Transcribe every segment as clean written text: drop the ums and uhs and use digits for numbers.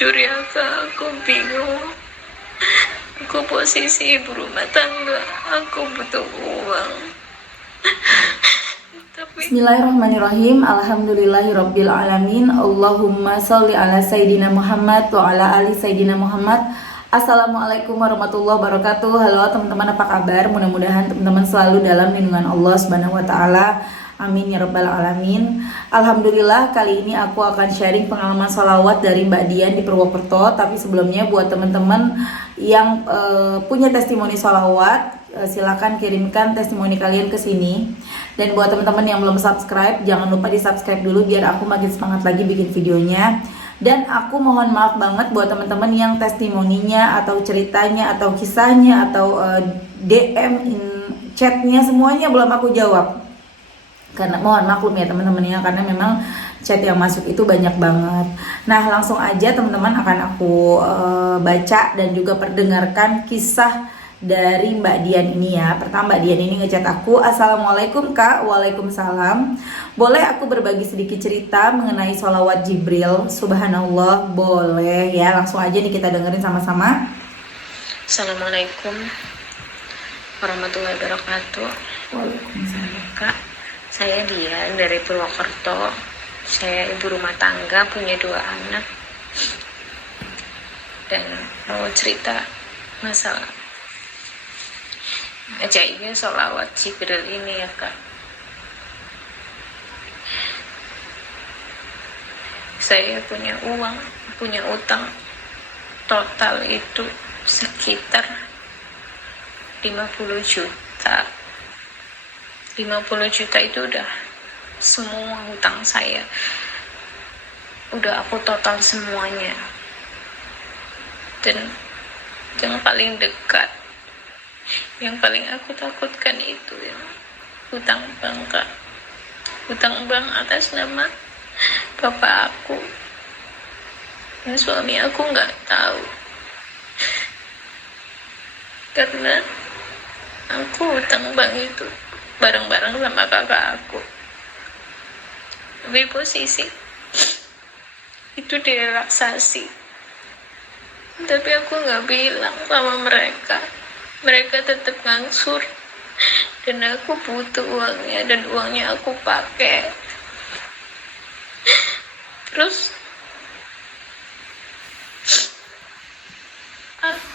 jujur ya kak, aku bingung. Aku posisi ibu rumah tangga, aku butuh uang. Bismillahirrahmanirrahim. Alhamdulillahirabbil alamin. Allahumma sholli ala sayidina Muhammad wa ala ali sayidina Muhammad. Assalamualaikum warahmatullahi wabarakatuh. Halo teman-teman, apa kabar? Mudah-mudahan teman-teman selalu dalam lindungan Allah Subhanahu wa taala. Amin ya rabbal alamin. Alhamdulillah, kali ini aku akan sharing pengalaman sholawat dari Mbak Dian di Purwokerto. Tapi sebelumnya buat teman-teman yang punya testimoni sholawat, silakan kirimkan testimoni kalian ke sini. Dan buat teman-teman yang belum subscribe, jangan lupa di subscribe dulu biar aku makin semangat lagi bikin videonya. Dan aku mohon maaf banget buat teman-teman yang testimoninya atau ceritanya atau kisahnya atau DM chatnya semuanya belum aku jawab. Karena mohon maklum ya teman-teman ya, karena memang chat yang masuk itu banyak banget. Nah, langsung aja teman-teman akan aku baca dan juga perdengarkan kisah dari Mbak Dian ini ya. Pertama, Mbak Dian ini ngechat aku, "Assalamualaikum Kak." "Waalaikumsalam. Boleh aku berbagi sedikit cerita mengenai sholawat Jibril?" Subhanallah. Boleh ya, langsung aja nih kita dengerin sama-sama. Assalamualaikum warahmatullahi wabarakatuh. Waalaikumsalam. Kak, saya Dian dari Purwokerto. Saya ibu rumah tangga, punya 2 anak. Dan mau cerita masalah ajaibnya sholawat Jibril ini ya Kak. Saya punya uang, punya utang total itu sekitar 50 juta. 50 juta itu udah semua hutang saya, udah aku total semuanya. Dan yang paling dekat, yang paling aku takutkan itu yang hutang bank Kak. Hutang bank atas nama bapak aku dan suami aku nggak tahu, karena aku hutang bank itu bareng-bareng sama kakak aku. Tapi posisi itu direlaksasi, tapi aku nggak bilang sama mereka. Mereka tetap ngangsur, dan aku butuh uangnya, dan uangnya aku pakai. Terus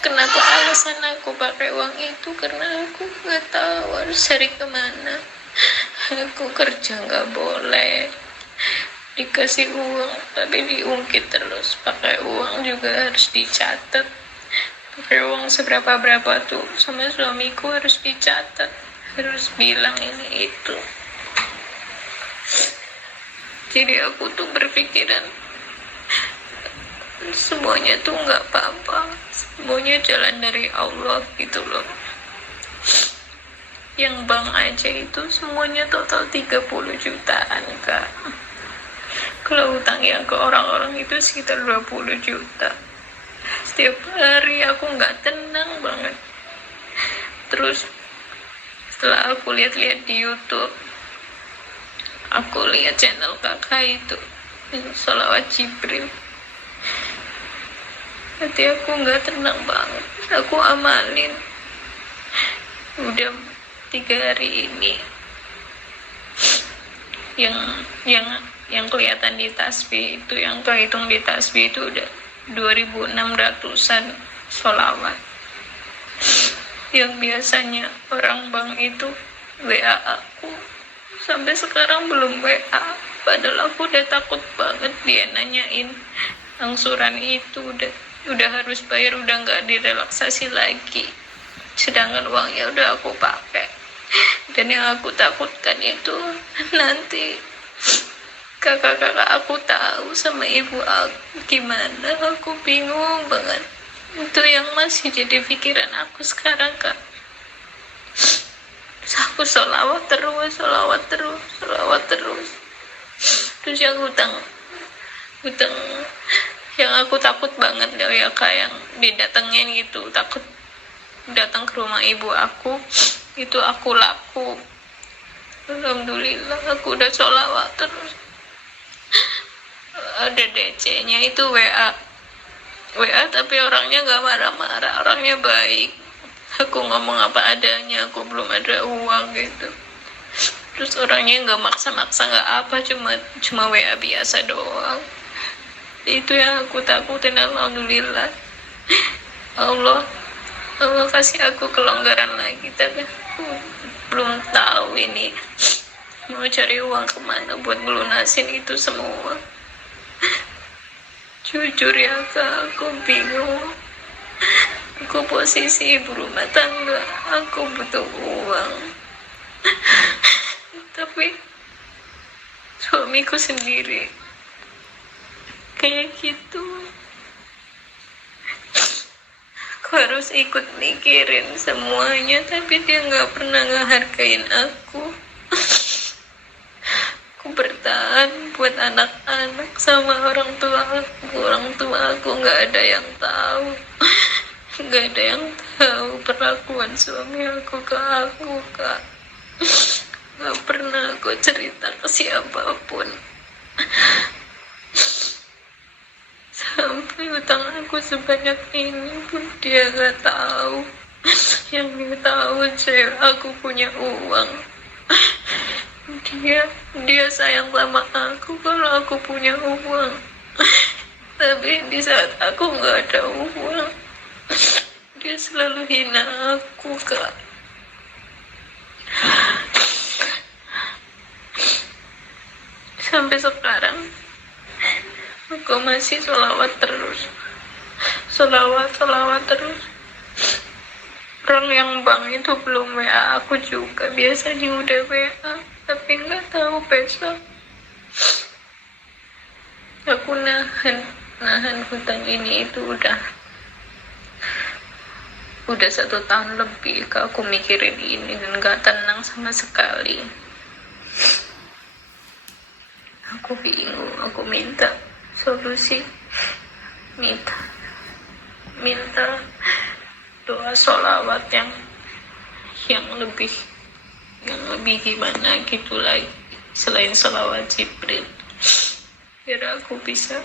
kenapa alasan aku pakai uang itu? Karena aku nggak tahu harus cari kemana. Aku kerja nggak boleh, dikasih uang tapi diungkit terus. Pakai uang juga harus dicatat, pakai uang seberapa tuh sama suamiku harus dicatat, harus bilang ini itu. Jadi aku tuh berpikiran semuanya tuh nggak apa-apa, semuanya jalan dari Allah gitu loh. Yang bank aja itu semuanya total 30 jutaan Kak. Kalau utang yang ke orang-orang itu sekitar 20 juta. Setiap hari aku nggak tenang banget. Terus setelah aku lihat-lihat di YouTube, aku lihat channel kakak itu sholawat Jibril. Hati aku nggak tenang banget. Aku amalin. Udah 3 hari ini. Yang kelihatan di tasbih itu, yang kehitung di tasbih itu udah 2.600-an sholawat. Yang biasanya orang bank itu WA aku, sampai sekarang belum WA. Padahal aku udah takut banget dia nanyain angsuran itu, udah harus bayar, udah nggak direlaksasi lagi. Sedangkan uangnya udah aku pakai. Dan yang aku takutkan itu nanti kakak-kakak aku tahu sama ibu aku gimana. Aku bingung banget. Itu yang masih jadi pikiran aku sekarang Kak. Aku sholawat terus. Terus yang hutang yang aku takut banget ya Kak, yang didatengin gitu, takut datang ke rumah ibu aku, itu aku laku. Alhamdulillah aku udah sholawat terus. Ada DC-nya itu WA WA tapi orangnya gak marah-marah, orangnya baik. Aku ngomong apa adanya, aku belum ada uang gitu. Terus orangnya nggak maksa-maksa, nggak apa, cuma WA biasa doang. Itu yang aku takutin. Alhamdulillah Allah kasih aku kelonggaran lagi, tapi aku belum tahu ini mau cari uang kemana buat melunasin itu semua. Jujur ya Kak, aku bingung. Aku posisi ibu rumah tangga, aku butuh uang. Tapi suamiku sendiri kayak gitu. Aku harus ikut mikirin semuanya, tapi dia nggak pernah ngehargain aku. Aku bertahan buat anak-anak sama orang tua aku. Orang tua aku nggak ada yang tahu. Nggak ada yang tahu perlakuan suami aku ke aku, Kak. Nggak pernah aku cerita ke siapapun. Sampai utang aku sebanyak ini pun dia nggak tahu. Yang dia tahu aku punya uang. Dia sayang sama aku kalau aku punya uang. Tapi di saat aku nggak ada uang, dia selalu hina aku, Kak. Sampai sekarang aku masih sholawat terus. Sholawat terus. Orang yang bang itu belum WA aku juga. Biasanya udah WA, tapi nggak tahu besok. Aku nahan hutang ini itu udah 1 tahun lebih, Kak. Aku mikirin ini dan gak tenang sama sekali. Aku bingung, aku minta solusi, minta doa sholawat yang lebih gimana gitu lagi selain sholawat Jibril, biar aku bisa,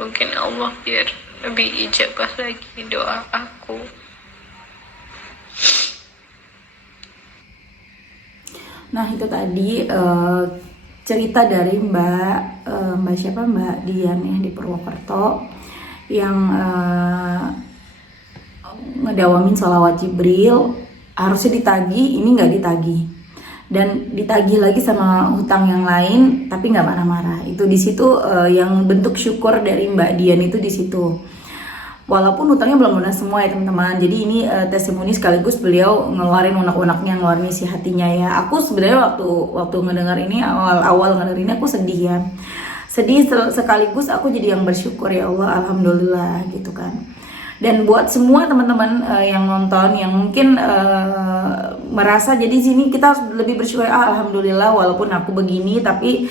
mungkin Allah biar lebih ijabah lagi doa aku. Nah itu tadi cerita dari Mbak Dian ya di Purwokerto yang ngedawamin sholawat Jibril, harusnya ditagih, ini nggak ditagih, dan ditagih lagi sama hutang yang lain tapi nggak marah-marah. Itu di situ yang bentuk syukur dari Mbak Dian itu di situ. Walaupun hutangnya belum lunas semua ya teman-teman. Jadi ini testimoni sekaligus beliau ngeluarin unek-uneknya, ngeluarin isi hatinya ya. Aku sebenarnya waktu ngedengar ini, awal ngedengar ini aku sedih ya. Sedih sekaligus aku jadi yang bersyukur, ya Allah, alhamdulillah gitu kan. Dan buat semua teman-teman yang nonton yang mungkin merasa jadi sini kita harus lebih bersyukur, alhamdulillah walaupun aku begini, tapi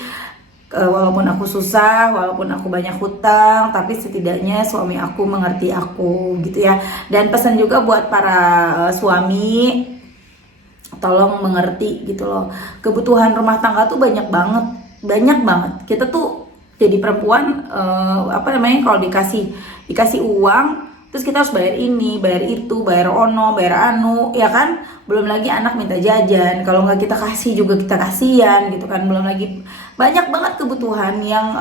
walaupun aku susah, walaupun aku banyak hutang, tapi setidaknya suami aku mengerti aku gitu ya. Dan pesan juga buat para suami, tolong mengerti gitu loh. Kebutuhan rumah tangga tuh banyak banget. Kita tuh jadi perempuan kalau dikasih uang, terus kita harus bayar ini, bayar itu, bayar ono, bayar anu, ya kan? Belum lagi anak minta jajan, kalau nggak kita kasih juga kita kasihan gitu kan. Belum lagi banyak banget kebutuhan yang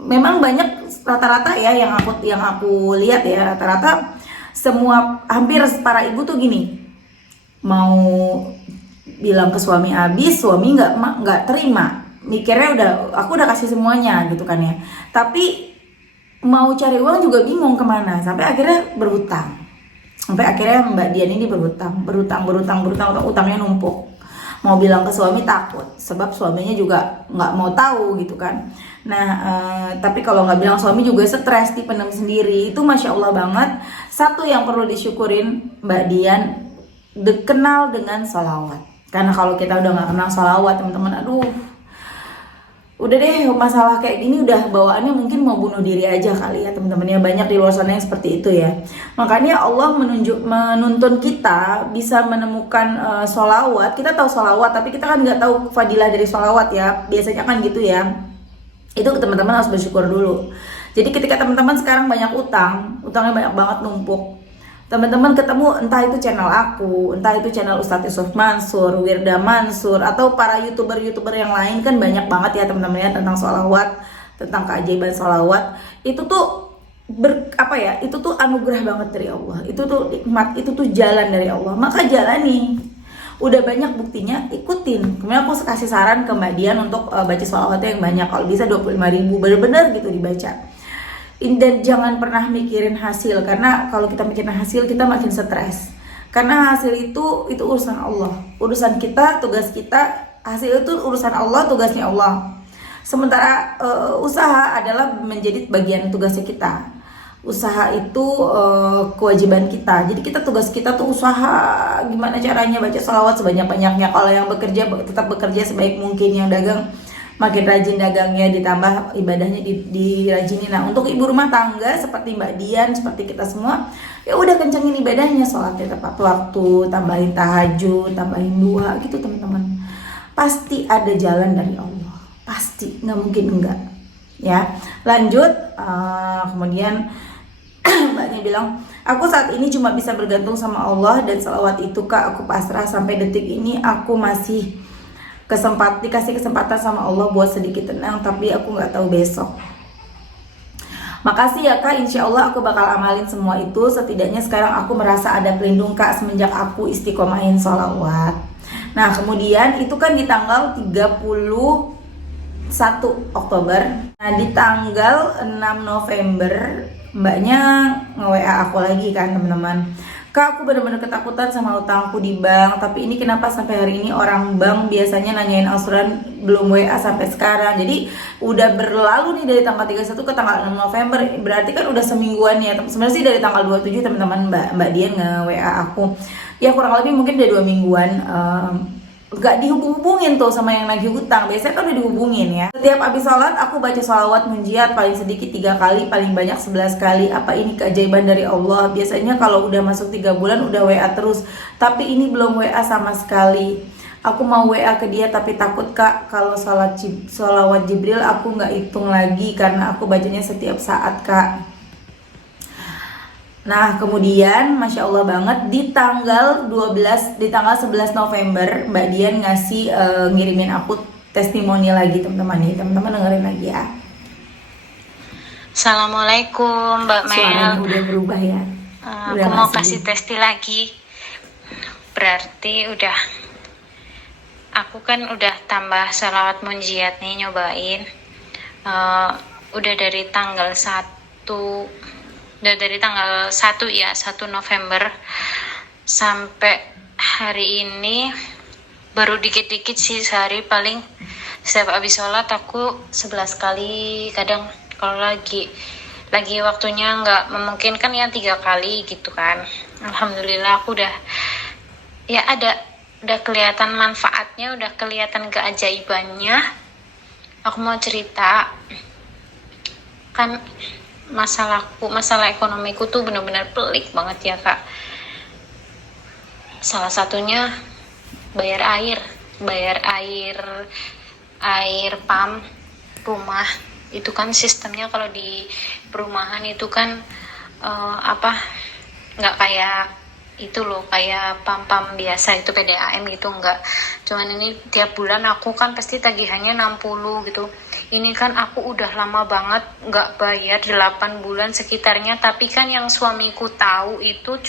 memang banyak, rata-rata ya yang aku lihat ya, rata-rata semua, hampir para ibu tuh gini, mau bilang ke suami habis, suami nggak terima, mikirnya aku udah kasih semuanya gitu kan ya, tapi mau cari uang juga bingung kemana, sampai akhirnya berhutang. Sampai akhirnya Mbak Dian ini berhutang, utangnya numpuk. Mau bilang ke suami takut, sebab suaminya juga nggak mau tahu gitu kan. Nah, tapi kalau nggak bilang suami juga stres, dipendam sendiri. Itu Masya Allah banget. Satu yang perlu disyukurin Mbak Dian, kenal dengan sholawat. Karena kalau kita udah nggak kenal sholawat teman-teman, aduh, udah deh, masalah kayak gini udah bawaannya mungkin mau bunuh diri aja kali ya teman-teman ya. Banyak di luar sana yang seperti itu ya. Makanya Allah menuntun kita bisa menemukan sholawat. Kita tahu sholawat, tapi kita kan nggak tahu fadilah dari sholawat ya. Biasanya kan gitu ya. Itu teman-teman harus bersyukur dulu. Jadi ketika teman-teman sekarang banyak utangnya banyak banget numpuk, teman-teman ketemu entah itu channel aku, entah itu channel Ustadz Yusuf Mansur, Wirda Mansur, atau para youtuber yang lain, kan banyak banget ya teman-teman ya tentang sholawat, tentang keajaiban sholawat. Itu tuh itu tuh anugerah banget dari Allah, itu tuh nikmat, itu tuh jalan dari Allah, maka jalani. Udah banyak buktinya, ikutin. Kemudian aku kasih saran ke Mbak Dian untuk baca sholawatnya yang banyak, kalau bisa 25.000, bener-bener gitu dibaca. Dan jangan pernah mikirin hasil, karena kalau kita mikirin hasil kita makin stres. Karena hasil itu urusan Allah, urusan kita, tugas kita. Hasil itu urusan Allah, tugasnya Allah. Sementara usaha adalah menjadi bagian tugasnya kita. Usaha itu kewajiban kita. Jadi tugas kita tuh usaha gimana caranya baca sholawat sebanyak-banyaknya. Kalau yang bekerja tetap bekerja sebaik mungkin, yang dagang makin rajin dagangnya, ditambah ibadahnya dirajinin. Nah, untuk ibu rumah tangga seperti Mbak Dian, seperti kita semua, ya udah kencengin ibadahnya, sholatnya tepat waktu, tambahin tahajud, tambahin dua gitu teman-teman. Pasti ada jalan dari Allah, pasti, nggak mungkin enggak. Ya, lanjut. Kemudian Mbaknya bilang, aku saat ini cuma bisa bergantung sama Allah dan salawat itu Kak, aku pasrah. Sampai detik ini aku masih dikasih kesempatan sama Allah buat sedikit tenang, tapi aku nggak tahu besok. Makasih ya Kak, insya Allah aku bakal amalin semua itu. Setidaknya sekarang aku merasa ada pelindung Kak semenjak aku istiqomahin sholawat. Nah kemudian itu kan di tanggal 31 Oktober. Nah di tanggal 6 November Mbaknya nge-WA aku lagi kan teman-teman. Kak, aku benar-benar ketakutan sama utangku di bank, tapi ini kenapa sampai hari ini orang bank biasanya nanyain angsuran belum WA sampai sekarang. Jadi udah berlalu nih dari tanggal 31 ke tanggal 6 November, berarti kan udah semingguan ya. Sebenarnya sih dari tanggal 27 teman-teman Mbak Dian nge-WA aku. Ya kurang lebih mungkin udah 2 mingguan. Gak dihubung-hubungin tuh sama yang nagih utang. Biasanya kan udah dihubungin ya. Setiap habis sholat aku baca sholawat munjiat paling sedikit 3 kali, paling banyak 11 kali. Apa ini keajaiban dari Allah? Biasanya kalau udah masuk 3 bulan udah WA terus, tapi ini belum WA sama sekali. Aku mau WA ke dia tapi takut Kak, kalau sholawat Jibril aku gak hitung lagi karena aku bacanya setiap saat Kak. Nah kemudian Masya Allah banget di tanggal 11 November Mbak Dian ngasih ngirimin aku testimoni lagi teman-teman nih. Teman-teman dengerin lagi ya. Assalamualaikum Mbak Mel. Suaranya udah berubah ya. Aku mau kasih testi lagi. Berarti aku kan udah tambah sholawat munjiat nih, nyobain. Udah dari tanggal 1 ya, 1 November sampai hari ini baru dikit-dikit sih, sehari paling setiap habis sholat aku 11 kali, kadang kalau lagi waktunya nggak memungkinkan ya 3 kali gitu kan. Alhamdulillah aku udah kelihatan manfaatnya, udah kelihatan keajaibannya. Aku mau cerita kan, masalah ekonomiku tuh benar-benar pelik banget ya Kak. Salah satunya bayar air pam rumah. Itu kan sistemnya kalau di perumahan itu kan nggak kayak itu loh, kayak pam biasa itu PDAM gitu, enggak. Cuman ini tiap bulan aku kan pasti tagihannya 60 gitu. Ini kan aku udah lama banget nggak bayar 8 bulan sekitarnya, tapi kan yang suamiku tahu itu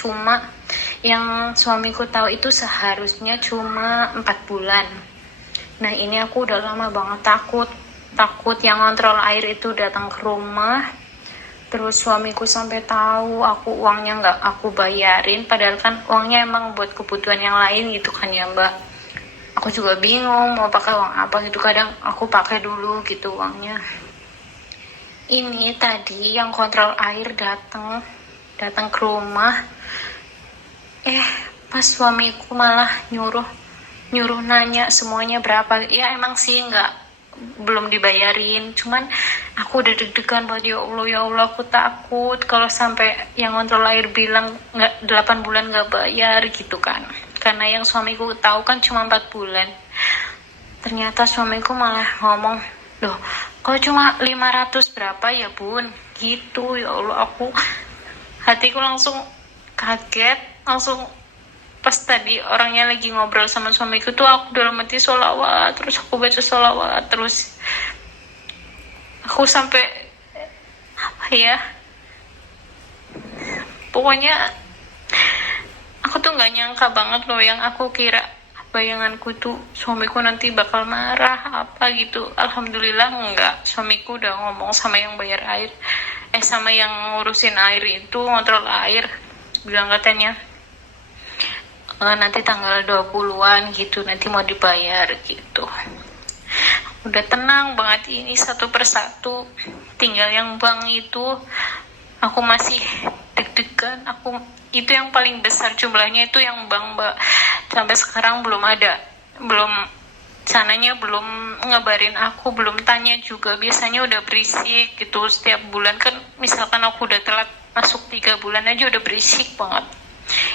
seharusnya cuma 4 bulan. Nah ini aku udah lama banget takut yang kontrol air itu datang ke rumah, terus suamiku sampai tahu aku uangnya nggak aku bayarin, padahal kan uangnya emang buat kebutuhan yang lain gitu kan ya Mbak. Aku juga bingung mau pakai uang apa gitu, kadang aku pakai dulu gitu uangnya. Ini tadi yang kontrol air datang ke rumah, pas suamiku malah nyuruh nanya semuanya berapa. Ya emang sih belum dibayarin, cuman aku udah deg-degan buat ya Allah aku takut kalau sampai yang kontrol air bilang 8 bulan nggak bayar gitu kan, karena yang suamiku tahu kan cuma 4 bulan. Ternyata suamiku malah ngomong, loh kok cuma 500 berapa ya bun, gitu. Ya Allah, hatiku langsung kaget. Langsung pas tadi orangnya lagi ngobrol sama suamiku tuh, aku dalam hati sholawat terus, aku baca sholawat terus. Aku sampai apa ya, pokoknya aku tuh nggak nyangka banget loh. Yang aku kira, bayanganku tuh suamiku nanti bakal marah apa gitu. Alhamdulillah enggak, suamiku udah ngomong sama yang bayar air, sama yang ngurusin air itu, ngontrol air, bilang katanya nanti tanggal 20-an gitu nanti mau dibayar gitu. Udah tenang banget ini satu persatu. Tinggal yang bank itu aku masih deg-degan. Itu yang paling besar jumlahnya, itu yang bank, Mbak. Sampai sekarang belum ada, sananya belum ngabarin aku, belum tanya juga. Biasanya udah berisik gitu setiap bulan kan. Misalkan aku udah telat masuk 3 bulan aja udah berisik banget.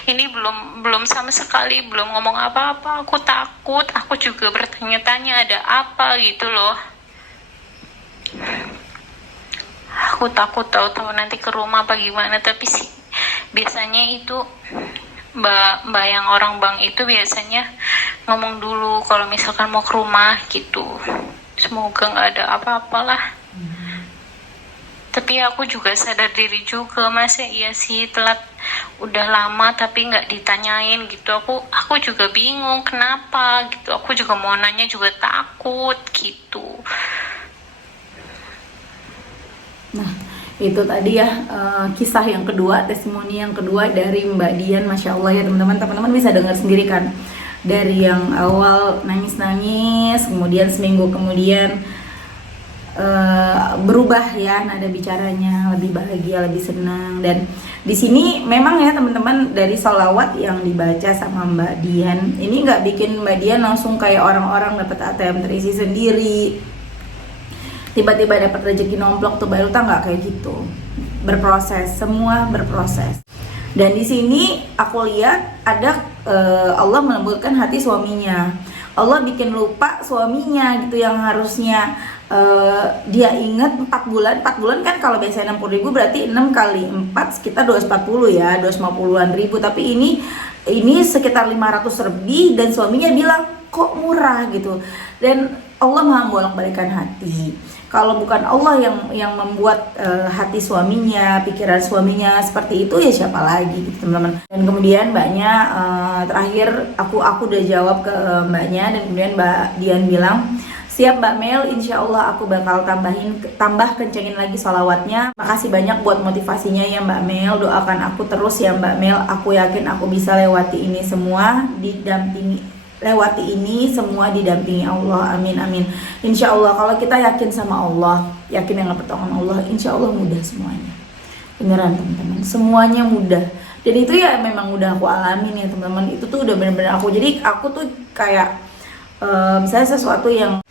Ini belum sama sekali, belum ngomong apa-apa. Aku takut, aku juga bertanya-tanya ada apa gitu loh. Aku takut tahu-tahu nanti ke rumah apa gimana. Tapi sih biasanya itu mbak yang orang bank itu biasanya ngomong dulu kalau misalkan mau ke rumah gitu. Semoga nggak ada apa-apalah. Tapi aku juga sadar diri juga, masa iya sih telat udah lama tapi nggak ditanyain gitu. Aku juga bingung kenapa gitu. Aku juga mau nanya juga takut gitu. Nah, itu tadi ya kisah yang kedua, testimoni yang kedua dari Mbak Dian. Masya Allah ya teman-teman. Teman-teman bisa dengar sendiri kan, dari yang awal nangis-nangis, kemudian seminggu kemudian berubah ya nada bicaranya, lebih bahagia, lebih senang. Dan di sini memang ya teman-teman, dari sholawat yang dibaca sama Mbak Dian ini nggak bikin Mbak Dian langsung kayak orang-orang dapat ATM terisi sendiri, tiba-tiba dapat rezeki nomplok tuh baru nggak kayak gitu. Berproses, semua berproses. Dan di sini aku lihat ada Allah melembutkan hati suaminya. Allah bikin lupa suaminya gitu, yang harusnya dia ingat 4 bulan. 4 bulan kan kalau biasanya 60.000 berarti 6 kali 4 sekitar 240 ya, 250-an ribu. Tapi ini sekitar 500 lebih, dan suaminya bilang kok murah gitu. Dan Allah maha bolak-balikan hati. Kalau bukan Allah yang membuat hati suaminya, pikiran suaminya seperti itu, ya siapa lagi gitu teman-teman. Dan kemudian mbaknya terakhir aku udah jawab ke mbaknya, dan kemudian Mbak Dian bilang, siap Mbak Mel, insya Allah aku bakal tambah kencengin lagi sholawatnya. Makasih banyak buat motivasinya ya Mbak Mel, doakan aku terus ya Mbak Mel. Aku yakin aku bisa lewati ini semua, didampingi Allah, amin amin. Insya Allah kalau kita yakin sama Allah, yakin dengan pertolongan Allah, insya Allah mudah semuanya. Beneran teman-teman, semuanya mudah. Dan itu ya memang udah aku alamin ya teman-teman. Itu tuh udah bener-bener aku. Jadi aku tuh kayak misalnya sesuatu yang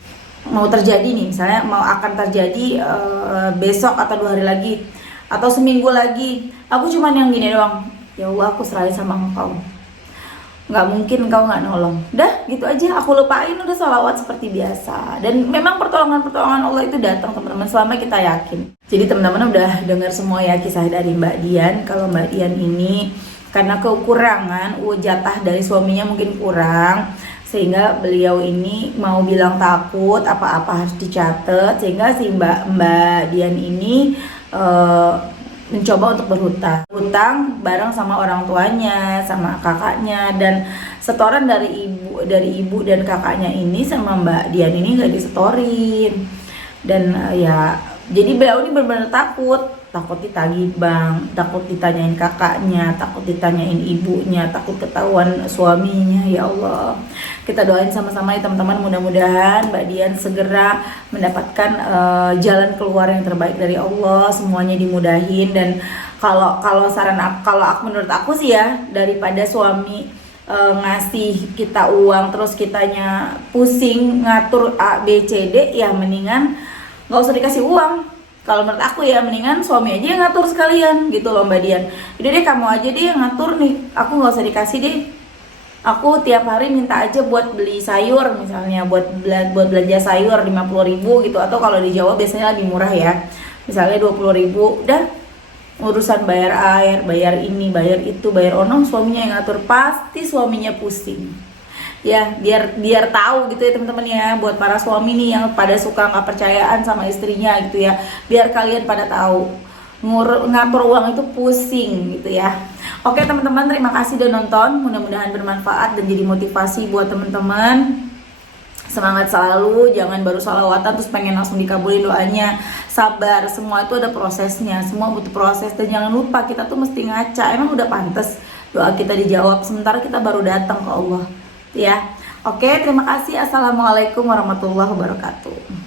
mau terjadi nih, misalnya akan terjadi besok atau 2 hari lagi atau seminggu lagi, aku cuman yang gini doang, ya Allah aku serahin sama Engkau, nggak mungkin Engkau nggak nolong. Dah gitu aja, aku lupain, udah sholawat seperti biasa. Dan memang pertolongan Allah itu datang teman-teman, selama kita yakin. Jadi teman-teman udah dengar semua ya kisah dari Mbak Dian. Kalau Mbak Dian ini karena kekurangan jatah dari suaminya mungkin kurang, sehingga beliau ini mau bilang takut, apa-apa harus dicatat, sehingga si Mbak Dian ini mencoba untuk berhutang bareng sama orang tuanya, sama kakaknya. Dan setoran dari ibu dan kakaknya ini sama Mbak Dian ini nggak disetorin. Dan ya jadi beliau ini benar-benar takut ditagih bank, takut ditanyain kakaknya, takut ditanyain ibunya, takut ketahuan suaminya. Ya Allah, kita doain sama-sama ya teman-teman, mudah-mudahan Mbak Dian segera mendapatkan jalan keluar yang terbaik dari Allah, semuanya dimudahin. Dan kalau menurut aku sih ya, daripada suami ngasih kita uang terus kitanya pusing ngatur A B C D, ya mendingan nggak usah dikasih uang. Kalau menurut aku ya, mendingan suami aja yang ngatur sekalian gitu loh Mbak Dian. Jadi deh kamu aja deh yang ngatur nih, aku nggak usah dikasih deh. aku tiap hari minta aja buat beli sayur, misalnya buat belanja sayur 50.000 gitu, atau kalau di Jawa biasanya lebih murah ya, misalnya 20.000. Udah urusan bayar air, bayar ini, bayar itu, bayar onong, suaminya yang ngatur. Pasti suaminya pusing ya, biar tahu gitu ya teman-teman ya, buat para suami nih yang pada suka nggak percayaan sama istrinya gitu ya, biar kalian pada tahu ngatur uang itu pusing gitu ya. Oke teman-teman, terima kasih udah nonton, mudah-mudahan bermanfaat dan jadi motivasi buat teman-teman. Semangat selalu, jangan baru sholawatan terus pengen langsung dikabulin doanya. Sabar, semua itu ada prosesnya, semua butuh proses. Dan jangan lupa kita tuh mesti ngaca, emang udah pantas doa kita dijawab sementara kita baru datang ke Allah ya. Oke, terima kasih. Assalamualaikum warahmatullahi wabarakatuh.